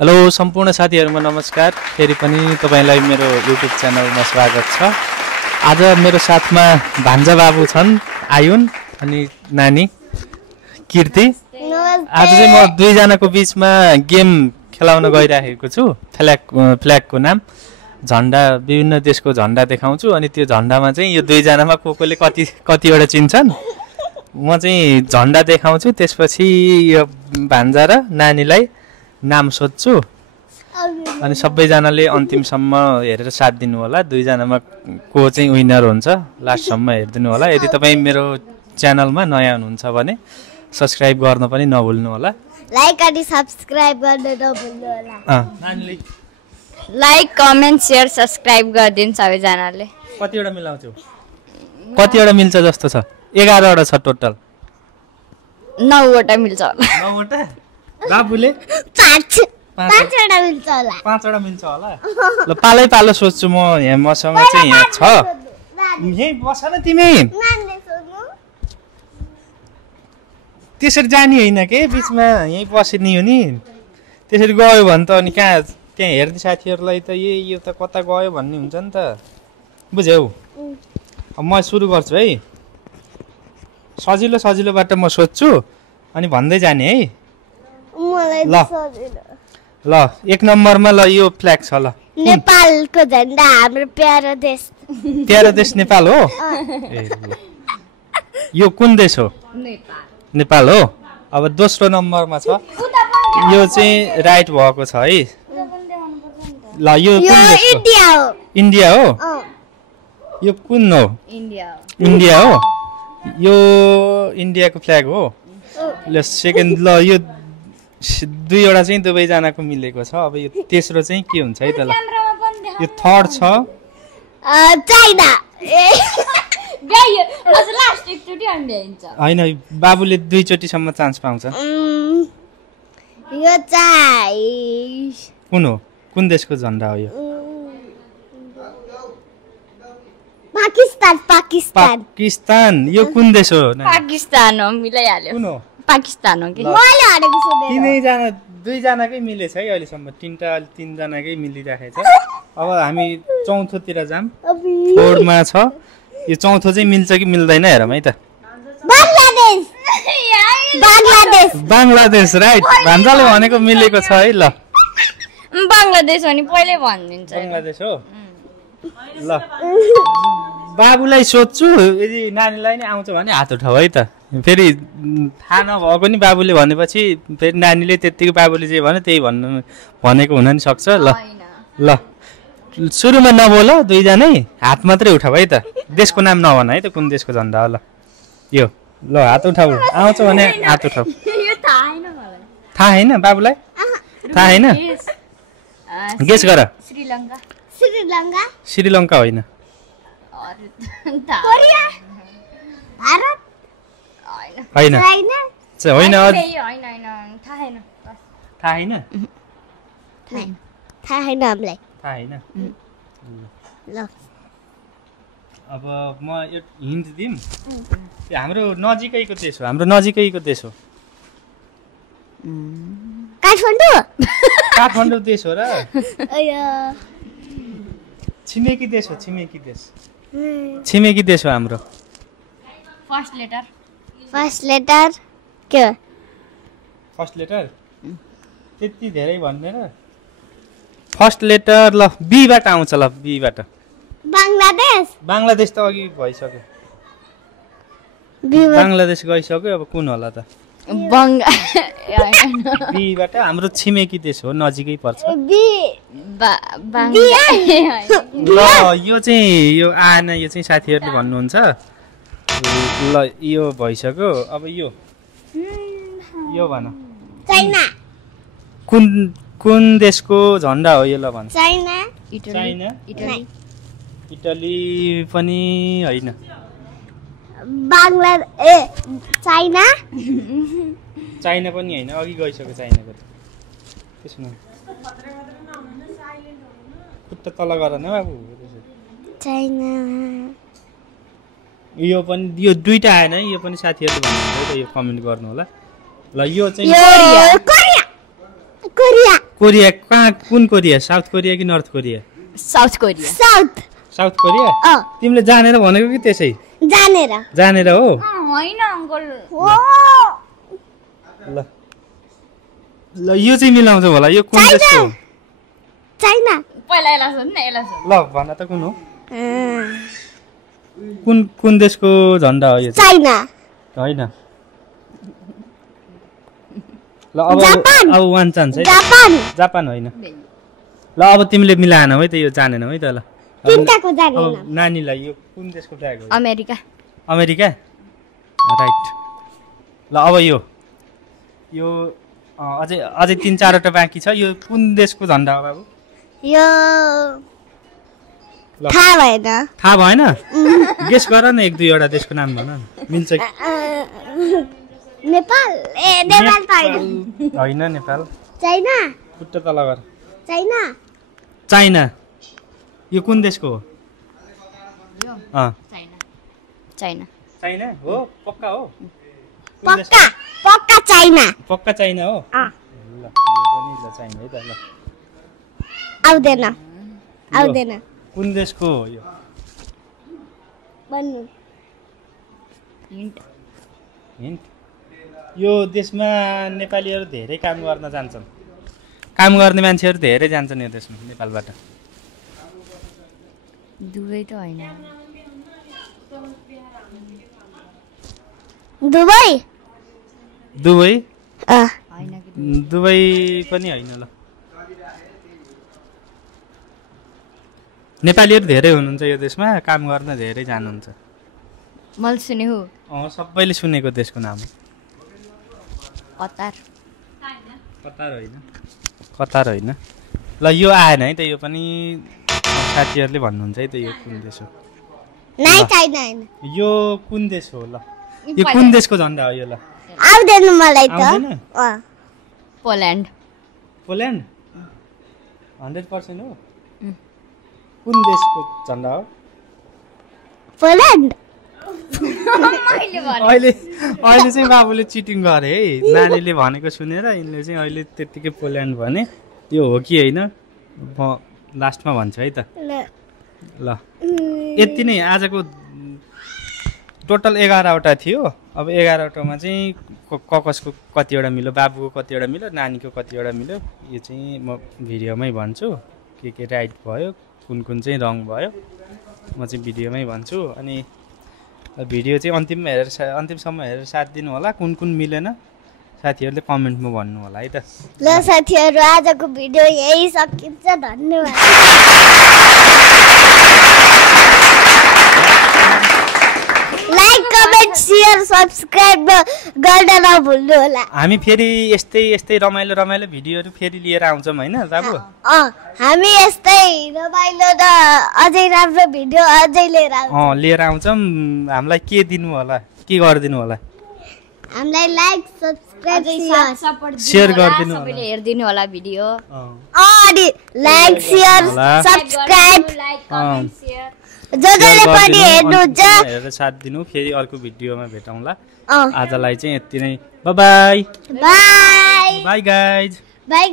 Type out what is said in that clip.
Hello सम्पूर्ण साथीहरुमा नमस्कार। फेरि पनि तपाईलाई मेरो युट्युब च्यानलमा स्वागत छ। आज मेरो साथमा भान्जा बाबु छन् आयुन अनि नानी कीर्ति। आज चाहिँ म दुई जनाको बीचमा गेम खेलाउन गइराखेको छु। फ्ल्यागको नाम झण्डा, विभिन्न देशको झण्डा देखाउँछु अनि त्यो झण्डामा चाहिँ यो दुई जनामा कोले कतिवटा चिन्छन्। म चाहिँ झण्डा देखाउँछु, त्यसपछि यो भान्जा र नानीलाई नाम सोध्छु अनि सबैजनाले अन्तिमसम्म हेरेर साथ दिनु होला। दुई जनामा को चाहिँ विनर हुन्छ लास्टसम्म हेर्दिनु होला। यदि तपाई मेरो च्यानलमा नयाँ हुनुहुन्छ भने सब्स्क्राइब गर्न पनि नभुल्नु होला। लाइक अनि सब्स्क्राइब गर्न नभुल्नु होला। नानीले लाइक कमेन्ट शेयर सब्स्क्राइब गरिदिनु सबैजनाले। कतिवटा मिलाउँछु? कतिवटा मिल्छ जस्तो छ? 11 वटा छ टोटल। 9 वटा मिल्छ होला। 9 वटा? बाबुले 5 वटा मिल्छ होला। 5 वटा मिल्छ होला। ल पालै पालो सोच्छु म। यहाँ मसँग चाहिँ यहाँ छ। यही बस न तिमी। त्यसरी जानी होइन के, बीचमा यही बसिनी हो नि। त्यसरी गयो भने त अनि कहाँ त्यहाँ हेर्ने साथीहरूलाई त यो त कता गयो भन्ने हुन्छ नि त। बुझ्यौ? अब म सुरु गर्छु है। सजिलोबाट म सोध्छु अनि भन्दै जाने है। ल 1 नम्बरमा ल यो फ्ल्याग छ। ल नेपालको झण्डा, हाम्रो प्यारो देश। प्यारो देश नेपाल हो? यो कुन देश हो? नेपाल हो। अब दोस्रो नम्बरमा छ। यो चाहिँ राइट भएको छ है। ल यो कुन देश हो? इन्डिया हो। यो कुन हो? इन्डिया हो। यो इन्डियाको फ्ल्याग हो। ल सेकेन्ड, ल यो दुईवटा चाहिँ दुवैजनाको मिलेको छ। अब यो तेस्रो चाहिँ के हुन्छ है त? ल यो थर्ड छ चाइना। होइन, बाबुले 2 चोटिसम्म चान्स पाउँछ। यो चाहिँ कुन हो? कुन देशको झण्डा हो यो? पाकिस्तान। यो कुन देश हो? पाकिस्तान हो। मिलाइहाल्यो। कुन हो? पाकिस्तान हो कि? तिनैजना, दुईजनाकै मिलेछ है अहिलेसम्म। तीनजनाकै मिलिराखेको छ। अब हामी चौथोतिर जाम। 4 मा छ। यो चौथो चाहिँ मिल्छ कि मिल्दैन हेरौँ है त। बांग्लादेश राइट। भान्जाले भनेको मिलेको छ है। ल बङ्गलादेश हो नि पहिल्यै भनिदिन्छ। बङ्गलादेश हो। ल बाबुलाई सोध्छु, यदि नानीलाई नै आउँछ भने हात उठाऊ है त। फेरि थाहा नभएको नि बाबुले भनेपछि फेरि नानीले त्यत्तिकै बाबुले जे भन्यो त्यही भनेको हुन नि सक्छ। ल सुरुमा नबोल, दुईजनै हात मात्रै उठाऊ है त। देशको नाम नभन है त, कुन देशको झण्डा हो? ल यो ल हात उठाऊ। आउँछ भने हात उठाऊ। थाहा होइन बाबुलाई? थाहा होइन? गेस गर। श्रीलङ्का होइन। होइन होइन। अब म यो हिन्ट दिम। हाम्रो नजिकैको देश हो। हाम्रो नजिकैको देश हो। काठमाडौँ देश हो र? छिमेकी देश हो। छिमेकी देश हो हाम्रो। फर्स्ट लेटर के हो? फर्स्ट लेटर त्यति धेरै भन्दैन। फर्स्ट लेटर ल बी बाट आउँछ। ल बी बाट। बांग्लादेश त अघि भइसक्यो। बांग्लादेश गइसक्यो। अब कुन होला त? बी बाट हाम्रो छिमेकी देश हो, नजिकै पर्छ। ल यो चाहिँ यो आएन, यो चाहिँ साथीहरूले भन्नुहुन्छ। ल यो भइसक्यो। अब यो भन। चाइना। कुन देशको झण्डा हो यो? ल भन। चाइना। इटली पनि होइन। चाइना पनि होइन, अघि गइसक्यो चाइनाको त। त्यसमा खुट्टा तल गर न बाबु। चाइना। यो पनि, यो दुईटा आएन। यो पनि साथीहरूले भन्नुहुन्छ, यो कमेन्ट गर्नु होला। ल यो चाहिँ कोरिया। कोरिया कहाँ कुन कोरिया साउथ कोरिया कि north Korea south Korea south Korea तिमीले जानेर भनेको कि त्यसै जानेर हो होइन अङ्कल ल ल यो चाहिँ मिलाउँछ होला यो कुन देशको हो चाइना पहिला यसलाई सोध्नु न यसलाई सोध्नु ल भन त कुन हो कुन देशको झन्डा हो यो चाइना होइन ल अब अब वान चान्स है जापान होइन ल अब तिमीले मिलाएन है त यो जानेन है त ल तिनटाको जानेन नानीलाई यो कुन देशको फ्ल्याग हो अमेरिका राइट ल अब यो अझै 3-4 वटा बाँकी छ यो कुन देशको झन्डा हो बाबु यो थाहा भएन गेस गर न 1-2 वटा देशको नाम भन न मिल्छ नेपाल त होइन नेपाल चाइना खुट्टा तल गर चाइना यो कुन देशको हो चाइना हो पक्का हो पक्का चाइना हो ल यो पनि ल चाइना है त ल आउँदैन कुन देशको हो यो भन्नु हिन्ट यो देशमा नेपालीहरू धेरै काम गर्न जान्छन् काम गर्ने मान्छेहरू धेरै जान्छन् यो देशमा नेपालबाट दुबई त होइन दुबई दुबई पनि होइन ल नेपालीहरू धेरै हुनुहुन्छ यो देशमा काम गर्न धेरै जानुहुन्छ मैले सुने हो सबैले सुनेको देशको नाम कतार होइन ल यो आएन है त यो पनि साथीहरूले भन्नुहुन्छ है त यो कुन देश हो यो कुन देश हो ल यो कुन देशको झन्डा हो यो ल आउँदैन मलाई त पोल्यान्ड 100% हो कुन देशको झन्डा हो पोल्यान्ड अहिले चाहिँ बाबुले चिटिङ गरे है नानीले भनेको सुनेर यिनले चाहिँ अहिले त्यतिकै पोल्यान्ड भने यो हो कि होइन म लास्टमा भन्छु है त ल यति नै आजको टोटल 11वटा थियो अब 11वटामा चाहिँ कसको कतिवटा मिल्यो बाबुको कतिवटा मिल्यो नानीको कतिवटा मिल्यो यो चाहिँ म भिडियोमै भन्छु के राइट भयो कुन चाहिँ रङ भयो म चाहिँ भिडियोमै भन्छु अनि भिडियो चाहिँ अन्तिमसम्म हेरेर साथ दिनु होला कुन मिलेन साथीहरूले कमेन्टमा भन्नु होला है त ल साथीहरू आजको भिडियो यही सकिन्छ धन्यवाद लाइक कमेन्ट शेयर सब्स्क्राइब गर्न नभुल्नु होला हामी फेरि यस्तै रमाइलो भिडियोहरू फेरि लिएर आउँछौँ हैन बाबु हामी यस्तै रमाइलो र अझै राम्रो भिडियो अझै लिएर आउँछौँ हामीलाई के दिनु होला के गरिदिनु होला हामीलाई लाइक सब्स्क्राइब शेयर गरिदिनु होला सबैले हेर्दिनु होला भिडियो अनि लाइक शेयर सब्स्क्राइब जसले पनि हेर्नुहुन्छ हेरेर साथ दिनु फेरि अर्को भिडियोमा भेटौँला आजलाई चाहिँ यति नै bye bye bye bye guys